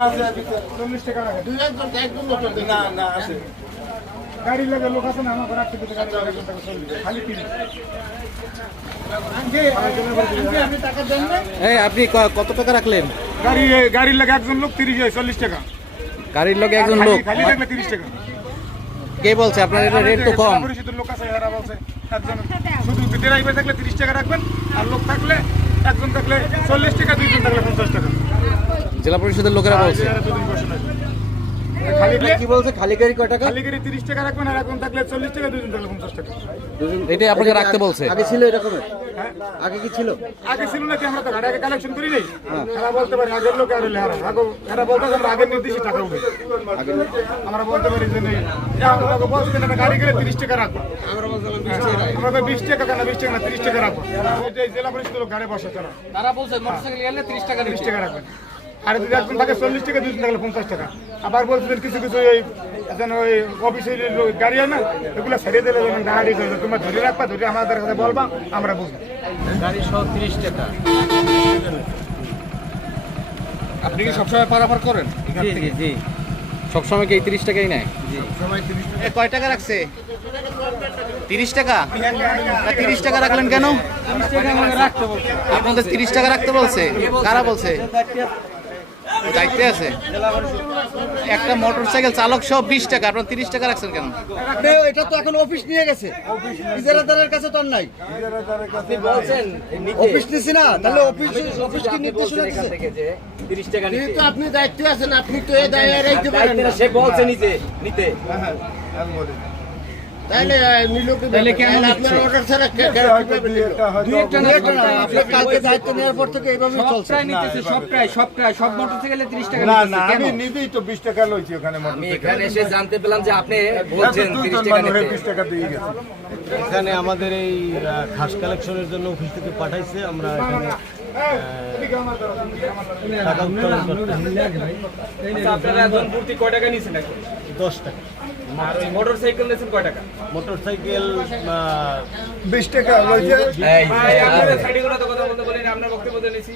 40 টাকা রাখে না না আছে গাড়ি লাগে লোক আছে না আমার রাখতে দিতে গাড়ি লাগে খালি 30 আপনি টাকা দেন না এই আপনি কত টাকা রাখলেন? গাড়ির লাগে একজন লোক 40 টাকা গাড়ির লগে একজন লোক খালি লাগলে 30 টাকা। কে বলছে আপনার এটা রেট তো কম? পরিচিত লোক আছে এরা বলছে একজন শুধু ড্রাইভার থাকলে 30 টাকা রাখবেন আর লোক থাকলে একজন থাকলে 40 টাকা দুইজন থাকলে 50 টাকা। জেলা পরিষদের লোকেরা বলছে। খালি কি বলছে? খালি গাড়ি কয় টাকা? খালি গাড়ি 30 টাকা রাখবেন আর একজন থাকলে 40 টাকা দুইজন থাকলে 50 টাকা। এটাই আপনাকে রাখতে বলছে। আগে ছিল এরকম? আগে কি ছিল? আগে ছিল নাকি? আমরা তো গাড়ি আগে কালেকশন করি নাই। এরা বলতে পারি আগের লোক আর লেহারা আগে এরা বলতে আমরা আগের নির্দিষ্ট টাকা উঠে আমরা বলতে পারি যে নেই আমরা বলছি না গাড়ি গেলে 30 টাকা রাখবো। আমরা বলছিলাম 20 টাকা আমরা 20 টাকা কেন 20 টাকা না 30 টাকা রাখবো। এই জেলা পরিষদ লোক গাড়ি বসে তারা বলছে মোটরসাইকেল গেলে 30 টাকা রাখবেন আর যদি একজন থাকে 40 টাকা দুইজন থাকলে 50 টাকা। আবার বলছিলেন কিছু কিছু এই ওই অফিসের গাড়ি হয় না এগুলো ছেড়ে দিলে গাড়ি তোমরা ধরে রাখবা ধরে আমাদের কাছে বলবা আমরা বুঝবো। গাড়ি সহ 30 টাকা। আপনি কি সবসময় পারাপার করেন এখান থেকে? জি সবসময় কি 30 টাকাই নেয়? জি সবসময় 30 টাকা। কয় টাকা রাখছে? 30 টাকা। 30 টাকা রাখলেন কেন? 30 টাকা আমাকে রাখতে বলছে। আপনাদের 30 টাকা রাখতে বলছে? কারা বলছে? দায়িত্বে আছে একটা মোটরসাইকেল চালক সহ 20 টাকা, আপনার 30 টাকা রাখছেন কেন? এটা তো এখন অফিস নিয়ে গেছে, ইজারাদারের কাছে তো আর নাই। আপনি বলছেন অফিস নিছি না, তাহলে অফিস কি নির্দেশনা দিয়েছে যে 30 টাকা নিতে? কিন্তু আপনি দায়িত্বে আছেন, আপনি তো এই দায়িত্বে রাখতে পারেন না। সে বলছে নিতে আমি বলি তাহলে নিলোকে তাহলে কেন আপনার অর্ডার ছাড়া কিভাবে নিল? দুই একটা না আপনি কালকে দায়িত্ব নেওয়ার পর থেকে এইভাবেই চলছে। সবটাই নিতেছে, সবটাই সব মোটরসাইকেলে 30 টাকা না নিতেছে। না কেন? আমি নিজেই তো 20 টাকা লইছি ওখানে আমি এখানে এসে জানতে পেলাম যে আপনি বলছেন 30 টাকা নিতে। 20 টাকা দিয়ে গেছে। এখানে আমাদের এই খাস কালেকশনের জন্য অফিস থেকে পাঠাইছে, আমরা এখানে টাকা উত্তোলন করতে। আচ্ছা, আপনারা জনপ্রতি কয় টাকা নিছেন এখন? 10 টাকা। আর ওই মোটরসাইকেল নিছেন কয় টাকা? মোটরসাইকেল 20 টাকা লইছে। আপনারা সাইডে করে তো কথা বলতে বলেন, আপনার বক্তব্য দিয়ে নিছি।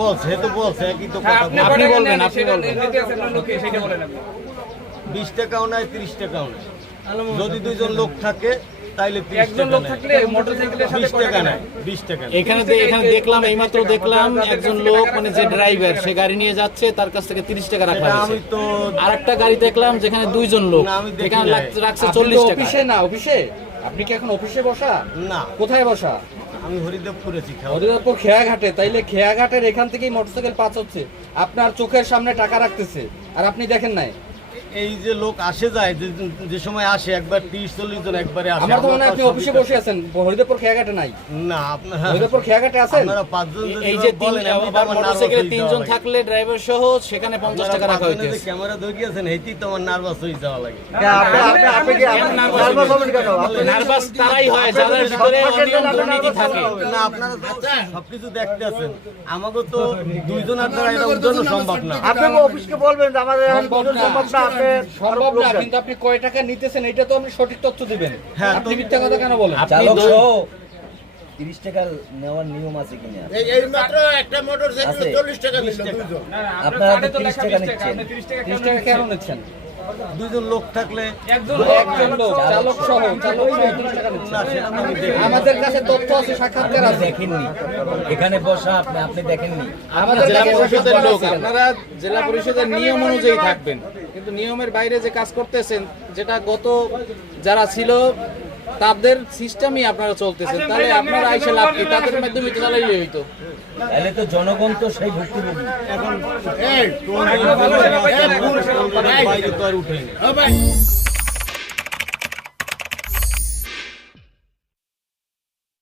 বলছে তো বলছে একই তো হ্যাঁ, কথা। আপনি আপনি কয় টাকা বলবেন, নেন? আপনি সেটা বলবেন। নিতে আছেন না লোকে, সেটা বলেন আপনি। 20 টাকাও নাই 30 টাকাও নাই। যদি দুইজন লোক থাকে তাইলে 30 একজন টাকা লোক নেয়। থাকলে মোটরসাইকেলের সাথে 20 কয় টাকা টাকা নাই, নেয়? 20 টাকা নেয়। এখানে দেখলাম এইমাত্র দেখলাম একজন লোক মানে যে ড্রাইভার সে গাড়ি নিয়ে যাচ্ছে তার কাছ থেকে 30 টাকা রাখা এটা হয়েছে। আমি তো আর একটা গাড়ি দেখলাম যেখানে দুইজন লোক না, আমি দেখি এখানে নাই। রাখছে আপনি 40 তো টাকা। অফিসে না, অফিসে আপনি কি এখন অফিসে বসা? না, কোথায় বসা? আমি হরিদেবপুরে শিখা। হরিদাসপুর খেয়াঘাটে। তাইলে খেয়াঘাটের এখান থেকেই মোটরসাইকেল পাস হচ্ছে, আপনার চোখের সামনে টাকা রাখতেছে আর আপনি দেখেন নাই। এই যে লোক আসে যায় যে সময় আসে একবার 30-40 জন একবারে আসে। আমার তো মনে হয় আপনি আমরা অফিসে বসে আছেন, হরিদাসপুর খেয়াঘাটে নাই। না, আপনারা হরিদাসপুর খেয়াঘাটে আছেন? আপনারা 5 জন এই যে মোটরসাইকেলে 3 জন থাকলে ড্রাইভার সহ সেখানে 50 টাকা রাখা হয়েছে। ক্যামেরা ধরিয়েছেন এইটি তো আমার নার্ভাস হয়ে যাওয়া লাগে। আপনি কি নার্ভাস হবেন কেন? নার্ভাস তারাই হয় যাদের ভিতরে অনিয়ম দুর্নীতি থাকে। না, আপনারা তো সবকিছু দেখতে আছেন, আমাকে তো দুইজনের দ্বারা এটা উঠানো সম্ভব না। আপনি অফিসকে বলবেন যে আমাদের এখন দুজন সম্ভব না, আপনি সম্ভব না, কিন্তু আপনি কয় টাকা নিতেছেন এটা তো আপনি সঠিক তথ্য দিবেন। হ্যাঁ, আপনি মিথ্যা কথা কেন বলেন? আপনি দো- 30 টাকা নেওয়ার নিয়ম আছে কিনা? এই মাত্র একটা মোটরসাইকেল 40 টাকা নিল দুইজন। না, না, আপনারা আপনার তো কার্ডে তো 30 লেখা টাকা 20 টাকা, নিচ্ছেন। আপনি 30 টাকা 30 টাকা কেন নিচ্ছেন? দুইজন লোক থাকলে একজন লোক চালক সহ 30 টাকা নিচ্ছেন। না, সেটা তো আমি দেখি। আমাদের কাছে তথ্য আছে, সাক্ষাৎকার আছে। দেখেননি এখানে বসা আপনি দেখেননি? আমাদের জেলা কাছে পরিষদের সাক্ষাৎকার লোক আছে। আপনারা জেলা পরিষদের নিয়ম অনুযায়ী থাকবেন, কিন্তু নিয়মের বাইরে যে কাজ করতেছেন যেটা গত যারা ছিল তাদের সিস্টেমই আপনারা চলতেছেন, তাহলে আপনারা আইসে লাভ কি? তাদের মাধ্যমে তো চালাইলে হইতো। তাহলে তো জনগণ তো সেই ভুক্তভোগী। এখন বাইরে তো আর উঠেনি।